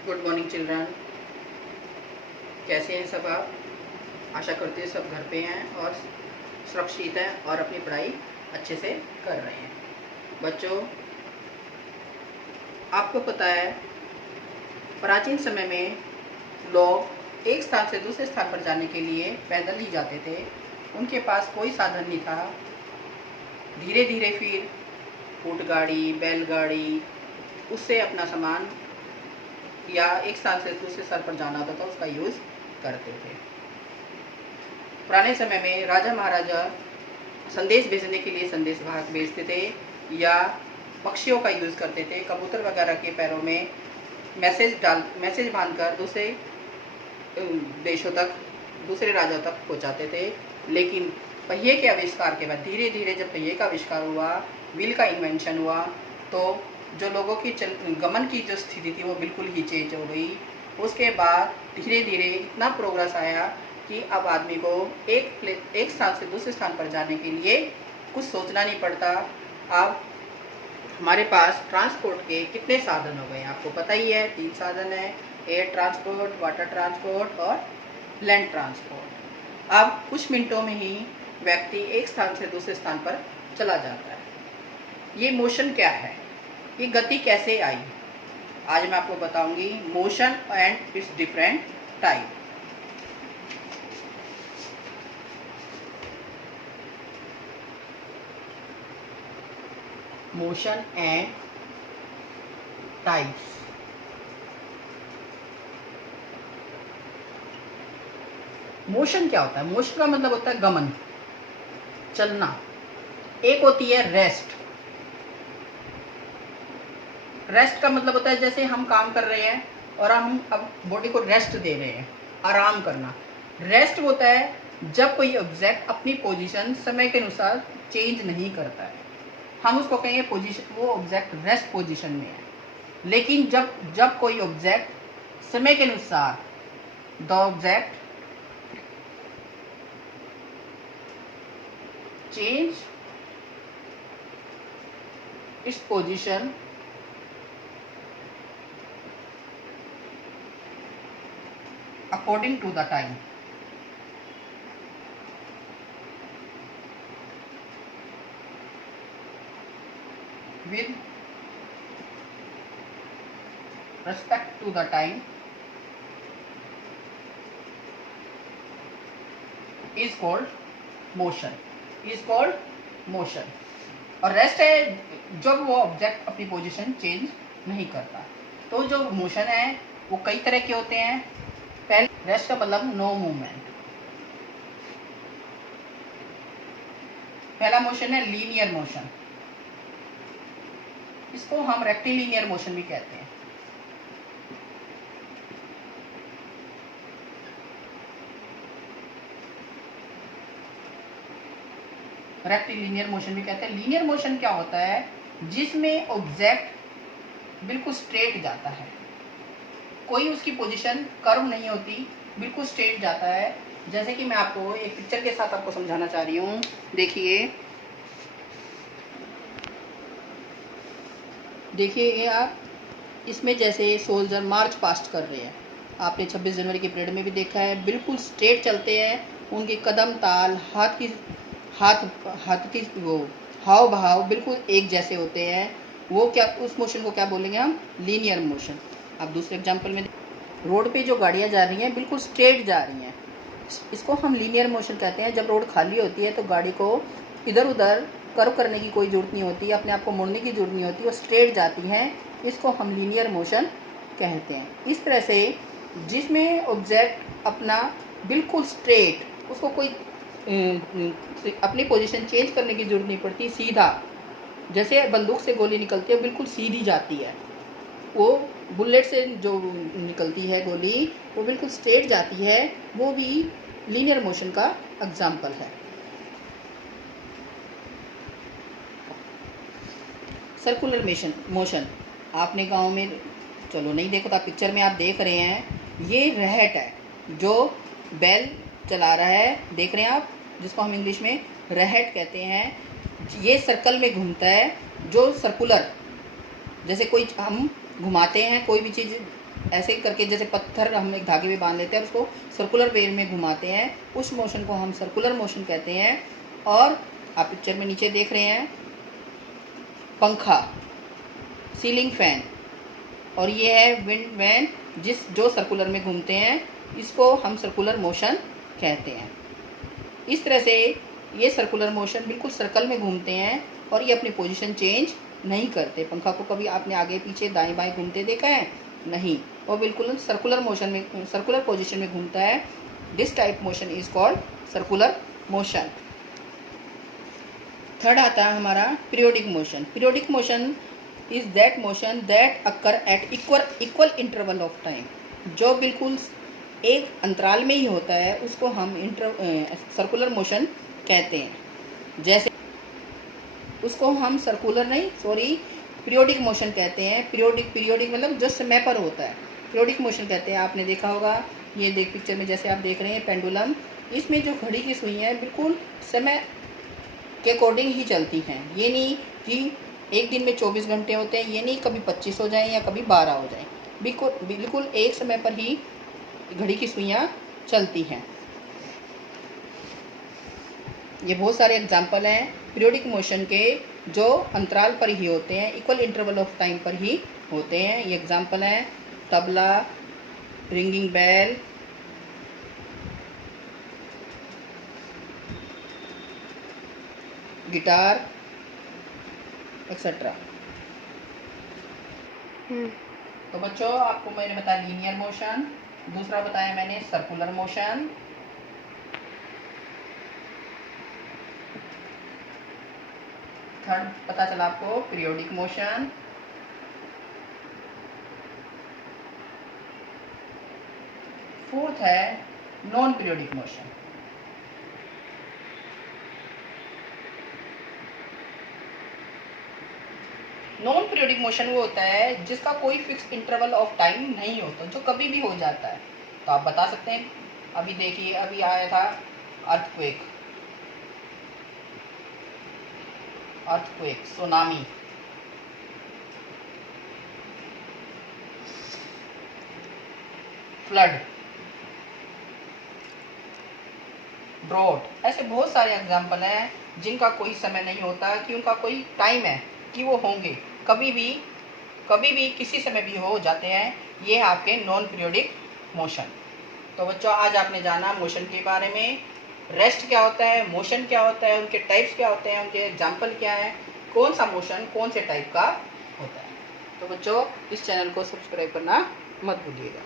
Good morning children. कैसे हैं सब आप? आशा करते हैं सब घर पे हैं और सुरक्षित हैं और अपनी पढ़ाई अच्छे से कर रहे हैं। बच्चों, आपको पता है प्राचीन समय में लोग एक स्थान से दूसरे स्थान पर जाने के लिए पैदल ही जाते थे। उनके पास कोई साधन नहीं था। धीरे धीरे फिर ऊँटगाड़ी, बैलगाड़ी, उससे अपना सामान या एक स्थान से दूसरे स्थान पर जाना होता था उसका यूज़ करते थे। पुराने समय में राजा महाराजा संदेश भेजने के लिए संदेश वाहक भेजते थे या पक्षियों का यूज़ करते थे। कबूतर वगैरह के पैरों में मैसेज बांधकर दूसरे देशों तक, दूसरे राज्यों तक पहुंचाते थे। लेकिन पहिए के आविष्कार के बाद धीरे धीरे जब पहिए का आविष्कार हुआ, व्हील का इन्वेंशन हुआ, तो जो लोगों की गमन की जो स्थिति थी वो बिल्कुल ही चेंज हो गई। उसके बाद धीरे धीरे इतना प्रोग्रेस आया कि अब आदमी को एक स्थान से दूसरे स्थान पर जाने के लिए कुछ सोचना नहीं पड़ता। अब हमारे पास ट्रांसपोर्ट के कितने साधन हो गए आपको पता ही है। 3 साधन है, एयर ट्रांसपोर्ट, वाटर ट्रांसपोर्ट और लैंड ट्रांसपोर्ट। अब कुछ मिनटों में ही व्यक्ति एक स्थान से दूसरे स्थान पर चला जाता है। ये मोशन क्या है, ये गति कैसे आई, आज मैं आपको बताऊंगी। Motion and it's different type. Motion and types. Motion क्या होता है? मोशन का मतलब होता है गमन, चलना। एक होती है रेस्ट। रेस्ट का मतलब होता है जैसे हम काम कर रहे हैं और हम अब बॉडी को रेस्ट दे रहे हैं, आराम करना। रेस्ट होता है जब कोई ऑब्जेक्ट अपनी पोजीशन समय के अनुसार चेंज नहीं करता है, हम उसको कहेंगे पोजीशन, वो ऑब्जेक्ट रेस्ट पोजीशन में है। लेकिन जब कोई ऑब्जेक्ट समय के अनुसार the object change its position according to the time, with respect to the time, is called motion, is called motion। और रेस्ट है जब वो ऑब्जेक्ट अपनी पोजीशन चेंज नहीं करता। तो जो मोशन है वो कई तरह के होते हैं। पहले रेस्ट का मतलब नो मूवमेंट। पहला मोशन है लीनियर मोशन, इसको हम रेक्टिलिनियर मोशन भी कहते हैं। रेक्टिलिनियर मोशन भी कहते हैं। लीनियर मोशन क्या होता है? जिसमें ऑब्जेक्ट बिल्कुल स्ट्रेट जाता है, कोई उसकी पोजीशन कर्व नहीं होती, बिल्कुल स्ट्रेट जाता है। जैसे कि मैं आपको एक पिक्चर के साथ आपको समझाना चाह रही हूँ। देखिए ये आप, इसमें जैसे सोल्जर मार्च पास्ट कर रहे हैं, आपने 26 जनवरी की परेड में भी देखा है, बिल्कुल स्ट्रेट चलते हैं। उनके कदम ताल, हाथ की वो हाव भाव बिल्कुल एक जैसे होते हैं। वो क्या, उस मोशन को क्या बोलेंगे हम? Linear motion. अब दूसरे एग्जांपल में, रोड पे जो गाड़ियाँ जा रही हैं बिल्कुल स्ट्रेट जा रही हैं, इसको हम लीनियर मोशन कहते हैं। जब रोड खाली होती है तो गाड़ी को इधर उधर कर्व करने की कोई ज़रूरत नहीं होती, अपने आप को मोड़ने की ज़रूरत नहीं होती, वो स्ट्रेट जाती हैं। इसको हम लीनियर मोशन कहते हैं। इस तरह से जिसमें ऑब्जेक्ट अपना बिल्कुल स्ट्रेट, उसको कोई अपनी पोजीशन चेंज करने की ज़रूरत नहीं पड़ती, सीधा, जैसे बंदूक से गोली निकलती है बिल्कुल सीधी जाती है, वो बुलेट से जो निकलती है गोली वो बिल्कुल स्ट्रेट जाती है, वो भी लीनियर मोशन का एग्जाम्पल है। सर्कुलर मोशन आपने गांव में चलो नहीं देखा था, पिक्चर में आप देख रहे हैं। ये रहट है जो बैल चला रहा है, देख रहे हैं आप, जिसको हम इंग्लिश में रहट कहते हैं। ये सर्कल में घूमता है, जो सर्कुलर, जैसे कोई हम घुमाते हैं कोई भी चीज़ ऐसे करके जैसे पत्थर हम एक धागे में बांध लेते हैं, उसको सर्कुलर वे में घुमाते हैं, उस मोशन को हम सर्कुलर मोशन कहते हैं। और आप पिक्चर में नीचे देख रहे हैं पंखा, सीलिंग फैन, और ये है विंड वैन जो सर्कुलर में घूमते हैं, इसको हम सर्कुलर मोशन कहते हैं। इस तरह से ये सर्कुलर मोशन बिल्कुल सर्कल में घूमते हैं और ये अपनी पोजीशन चेंज नहीं करते। पंखा को कभी आपने आगे पीछे दाएं बाएं घूमते देखा है? नहीं, वो बिल्कुल सर्कुलर मोशन में, सर्कुलर पोजीशन में घूमता है। This type motion is called circular motion. Third आता है हमारा periodic motion. Periodic motion is that motion that occur at equal interval of time. जो बिल्कुल एक अंतराल में ही होता है उसको हम सर्कुलर मोशन कहते हैं। जैसे उसको हम पीरियोडिक मोशन कहते हैं। पीरियोडिक मतलब जो समय पर होता है, पीरियोडिक मोशन कहते हैं। आपने देखा होगा, ये पिक्चर में जैसे आप देख रहे हैं पेंडुलम, इसमें जो घड़ी की सुइयाँ हैं बिल्कुल समय के अकॉर्डिंग ही चलती हैं। ये नहीं कि एक दिन में 24 घंटे होते हैं, ये नहीं कभी 25 हो जाएं या कभी 12 हो जाएं, बिल्कुल एक समय पर ही घड़ी की सुइयाँ चलती हैं। ये बहुत सारे एग्जाम्पल हैं पीरियोडिक मोशन के जो अंतराल पर ही होते हैं, इक्वल इंटरवल ऑफ टाइम पर ही होते हैं। ये एग्जाम्पल हैं तबला, रिंगिंग बेल, गिटार एक्सेट्रा। तो बच्चों, आपको मैंने बताया लीनियर मोशन, दूसरा बताया मैंने सर्कुलर मोशन, थर्ड पता चला आपको पीरियोडिक मोशन, फोर्थ है non periodic motion. Non periodic motion वो होता है जिसका कोई फिक्स इंटरवल ऑफ टाइम नहीं होता, जो कभी भी हो जाता है। तो आप बता सकते हैं, अभी देखिए, अभी आया था अर्थक्वेक, सुनामी, फ्लड, ड्रॉट, ऐसे बहुत सारे एग्जाम्पल हैं जिनका कोई समय नहीं होता, कि उनका कोई टाइम है कि वो होंगे, कभी भी किसी समय भी हो जाते हैं। ये आपके नॉन पीरियोडिक मोशन। तो बच्चों, आज आपने जाना मोशन के बारे में, रेस्ट क्या होता है, मोशन क्या होता है, उनके टाइप्स क्या होते हैं, उनके एग्जाम्पल क्या है, कौन सा मोशन कौन से टाइप का होता है। तो बच्चों, इस चैनल को सब्सक्राइब करना मत भूलिएगा।